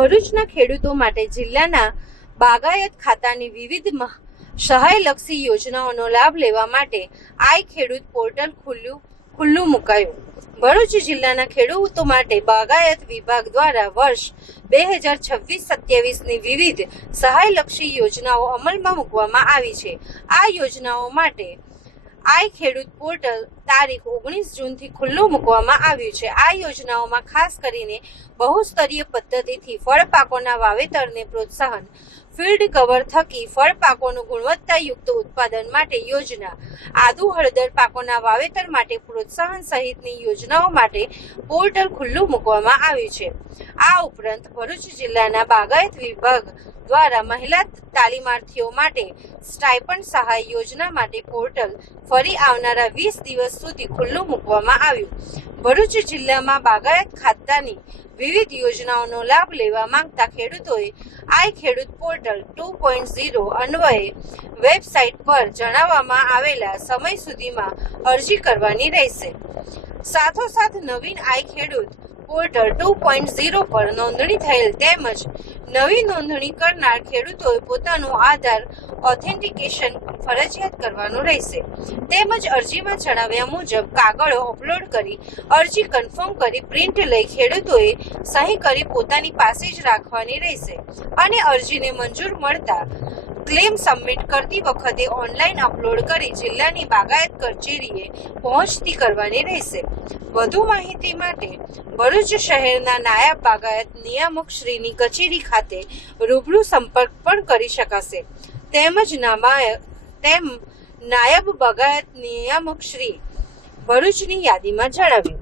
ભરૂચના ખેડૂતો માટે જિલ્લાના બાગાયત ખાતાની વિવિધ સહાયલક્ષી યોજનાઓનો લાભ લેવા માટે આઈ ખેડૂત પોર્ટલ ખુલ્લું મુકાયું. ભરૂચ જિલ્લાના ખેડૂતો માટે બાગાયત વિભાગ દ્વારા વર્ષ 2026-27ની વિવિધ સહાયલક્ષી યોજનાઓ અમલમાં મૂકવામાં આવી છે. આ યોજનાઓ માટે આઈ ખેડૂત પોર્ટલ તારીખ 19 જૂનથી ખુલ્લું મૂકવામાં આવ્યું છે. આ યોજનાઓમાં ખાસ કરીને બહુસ્તરીય પદ્ધતિથી ફળ પાકોના વાવેતરને પ્રોત્સાહન, ફિલ્ડ કવર થકી ફળ પાકોનું ગુણવત્તાયુક્ત ઉત્પાદન માટે યોજના, આદુ હળદર પાકોના વાવેતર માટે પ્રોત્સાહન સહિતની યોજનાઓ માટે પોર્ટલ ખુલ્લું મૂકવામાં આવ્યું છે. આ ઉપરાંત ભરૂચ જિલ્લાના બાગાયત વિભાગ દ્વારા મહિલા તાલીમાર્થીઓ માટે સ્ટાઇપન્ડ સહાય યોજના માટે પોર્ટલ ફરી આવનારા 20 દિવસ સુધી ખુલ્લું મૂકવામાં આવ્યું. ભરૂચ જિલ્લામાં બાગાયત ખાતાની વિવિધ યોજનાઓનો લાભ લેવા માંગતા ખેડૂતોએ આઈ ખેડૂત પોર્ટલ 2.0 અન્વયે વેબસાઇટ પર જણાવવામાં આવેલા સમય સુધીમાં અરજી કરવાની રહેશે. સાથોસાથ નવીન આઈ ખેડૂત પોર્ટલ 2.0 પર નોંધણી થયેલ તેમજ નવી નોંધણી કરનાર ખેડૂતોએ પોતાનું આધાર ઓથેન્ટિકેશન ફરજિયાત કરવાનું રહેશે. તેમજ અરજીમાં જણાવ્યા મુજબ કાગળો અપલોડ કરી અરજી કન્ફર્મ કરી પ્રિન્ટ લઈ ખેડૂતોએ સહી કરી પોતાની પાસે જ રાખવાની રહેશે અને અરજીને મંજૂર મળતા ક્લેમ સબમિટ કરતી વખતે ઓનલાઈન અપલોડ કરી જિલ્લાની બાગાયત કચેરીએ પહોંચતી કરવાની રહેશે. વધુ માહિતી માટે ભરૂચ શહેરના નાયબ બાગાયત નિયામક શ્રીની કચેરી ખાતે રૂબરૂ સંપર્ક પણ કરી શકાશે. તેમજ નાયબ બાગાયત નિયામક શ્રી ભરૂચની યાદીમાં જણાવ્યું.